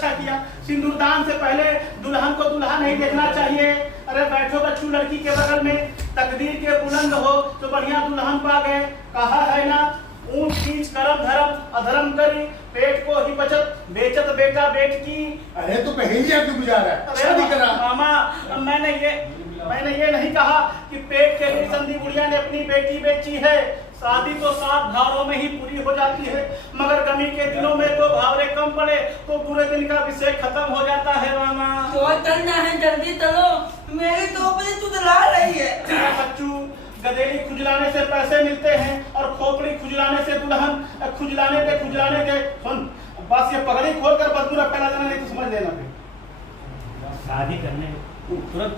अच्छा किया। सिंदूरदान से पहले दुल्हन को दूल्हा नहीं देखना चाहिए। अरे बैठो बच्चू लड़की के बगल में, तकदीर के बुलंद हो तो बढ़िया दुल्हन पा गए। कहा है ना, ऊंट नीच करम धर्म अधर्म करी, पेट को ही बचत बेचत बेटा बेट की। अरे तू पहेलियां क्यों बुझा रहा है? शादी करा। मामा मैंने ये नहीं कहा कि पेट के लिए संधी बुढ़िया ने अपनी बेटी बेची है। शादी तो 7 भावों में ही पूरी हो जाती है, मगर गमी के दिनों में 2 भावरे कम पड़े तो बुरे दिन का विषय खत्म हो जाता है। मामा तो चलना है, जल्दी चलो, मेरी टोपली तुतला रही है। बच्चू, गदेली खुजलाने से पैसे मिलते हैं और खोपड़ी खुजलाने से दुल्हन। खुजलाने के सुन, बस ये पगड़ी खोल कर बदबू रखा जाना, नहीं तो समझ लेना। शादी करने तुरंत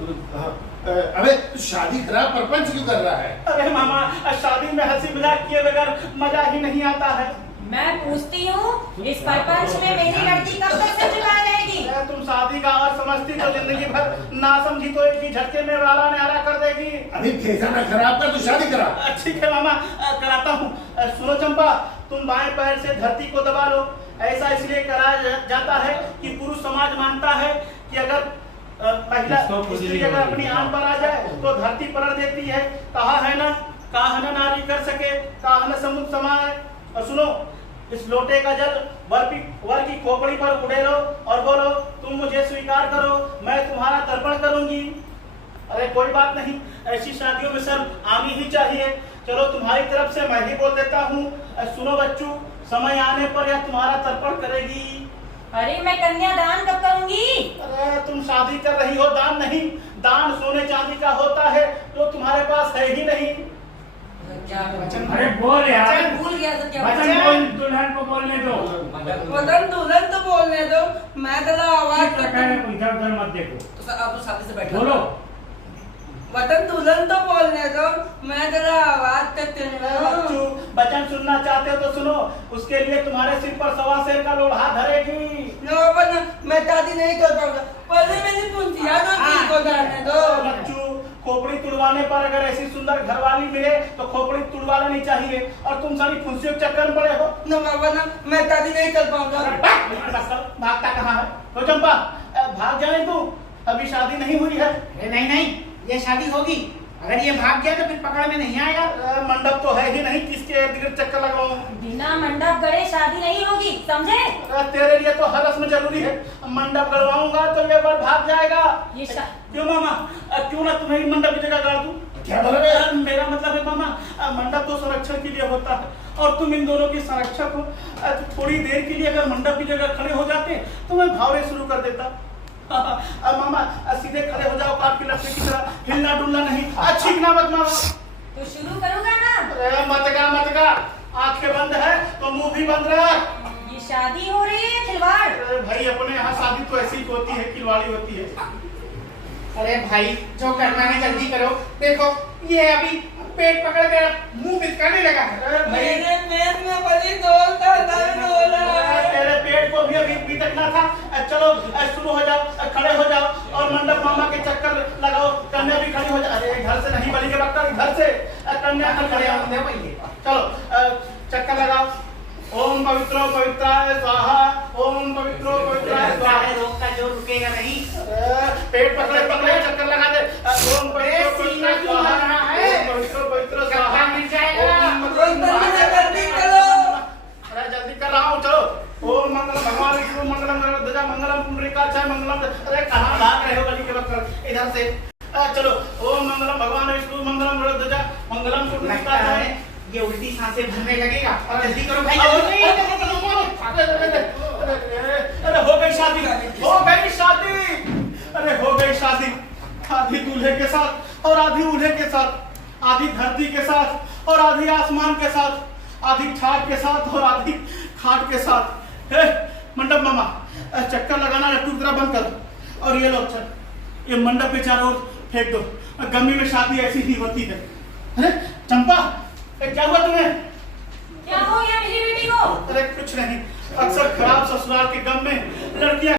अबे तू शादी करा, परपंच क्यों कर रहा है? अरे मामा, शादी में हंसी मजाक किए बगैर मजा ही नहीं आता है। मैं पूछती हूँ, इस परपंच में मेरी लड़की कब तक से चुका रहेगी? तुम शादी का और समझती तो जिंदगी भर, ना समझी तो एक ही झटके में वाला न्यारा कर देगी। अभी भेजा ना खराब कर, तू शादी करा। ठीक है मामा, कराता हूँ। सुनो चंपा, तुम बाएं पैर से धरती को दबा लो। ऐसा इसलिए करा जाता है कि पुरुष समाज मानता है कि अगर महिला स्त्री अगर अपनी आन पर आ जाए तो धरती पलट देती है। कहा है ना, काह न नारी कर सके, काह न समुद्र समाए। और सुनो, इस लोटे का जल वर की खोपड़ी पर उड़ेलो और बोलो, तुम मुझे स्वीकार करो, मैं तुम्हारा तर्पण करूंगी। अरे कोई बात नहीं, ऐसी शादियों में शर्म आनी ही चाहिए। चलो तुम्हारी तरफ से मैं ही बोल देता हूँ। सुनो बच्चू, समय आने पर यह तुम्हारा तर्पण करेगी। अरे मैं कन्यादान कब करूंगी? अरे तुम शादी कर रही हो, दान नहीं। दान सोने चांदी का होता है जो तुम्हारे पास है ही नहीं। अरे बोल यार, भूल गया था क्या? वचन बोल, दुल्हन को बोलने दो। वतन दुल्हन तो बोलने दो, मैं तेरा आवाज इधर उधर मत देखो, तो आप तो शादी से बैठो। बोलो। वतन दुल्हन तो बोलने दो, मैं तेरा आवाज करते बच्चू, वचन सुनना चाहते हो तो सुनो, उसके लिए तुम्हारे सिर पर 1.25 सेर का लोढ़ा धरेगी। मैं शादी नहीं कर पाऊंगा, पहले मेरी पूंछिया को जाने दो। बच्चू, खोपड़ी तुड़वाने पर अगर ऐसी सुंदर घरवाली मिले तो खोपड़ी तुड़वा लेनी चाहिए, और तुम सारी फुंसियों के चक्कर में पड़े हो। न बाबा ना, मैं शादी नहीं कर पाऊंगा। भागता कहाँ है? तो चंपा, भाग जाए तू, अभी शादी नहीं हुई है। नहीं, ये शादी होगी। अगर ये भाग गया तो फिर पकड़ में नहीं आएगा। मंडप तो है ही नहीं, किसके इर्द गिर्द चक्कर लगाऊं? बिना मंडप गड़े शादी नहीं होगी, समझे? तेरे लिए तो हर रस्म जरूरी है। मंडप गड़वाऊंगा तो ये बार भाग जाएगा। क्यों मामा, क्यों ना तुम्हें मंडप की जगह गाड़ दूं? क्या बोल रहे हो? मेरा मतलब है मामा, मंडप तो संरक्षण के लिए होता है, और तुम इन दोनों की संरक्षक हो। थोड़ी देर के लिए अगर मंडप की जगह खड़े हो जाते तो मैं भावरे शुरू कर देता। मामा सीधे खड़े हो जाओ, काट की लकड़ी की तरह, हिलना डुलना नहीं। छींकना मत मामा। तो शुरू करूंगा ना? मत गा, आंखें बंद है तो मुंह भी बंद रहा। ये शादी हो रही है खिलवाड़? भाई अपने यहाँ शादी तो ऐसी होती है, खिलवाड़ी होती है। अरे भाई, जो करना है जल्दी करो। देखो, ये अभी पेट पकड़ कर मुंह बिचकाने लगा है। मेरे पेट में बड़ी दर्द हो रहा है। तेरे पेट को भी अभी बिचकना था। चलो शुरू हो जाओ, खड़े हो जाओ और मंडप मामा के चक्कर लगाओ। कन्या भी खड़ी हो जाए। अरे घर से नहीं, बलि के बक्का घर से कन्या खड़े हो। चलो चक्कर लगाओ। ओम पवित्रो पवित्राय स्वाहा, ओम पवित्रो पवित्राय स्वाहा। रोक का जो रुकेगा नहीं। पेट पकड़े चक्कर लगा दे। ओम पवित्रो पवित्राय स्वाहा, ओम पवित्रो पवित्र स्वाहा। मिल जाएगा। जल्दी करो। अरे जल्दी कर रहा हूँ, चलो। ओम मंगलम भगवान विष्णु मंगलम गरुड़ध्वजा मंगलम पुंडरीकाक्षाय मंगलम। अरे कहाँ भाग रहे हो बलि के बक्कर? इधर से चलो। ओम मंगलम भगवान विष्णु मंगलम गरुड़ध्वजा मंगलम पुंडरीकाक्षाय। ये उल्टी सांसें भरने लगेगा। और जल्दी करो भाई। अरे हो गई शादी, हो गई शादी। अरे हो गई शादी, आधी दूल्हे के साथ और आधी उल्हे के साथ, आधी धरती के साथ और आधी आसमान के साथ, आधी ठाट के साथ और आधी खाट के साथ। मंडप मामा, चक्कर लगाना लट्टू की तरह बंद कर दो, और ये लो ये मंडप पे चारों ओर फेंक दो। गमी में शादी ऐसी ही होती है। अरे चंपा, क्या हुआ तुम्हें? क्या हो गया मेरी बेटी को? अरे कुछ नहीं, अक्सर खराब ससुराल के गम में लड़कियां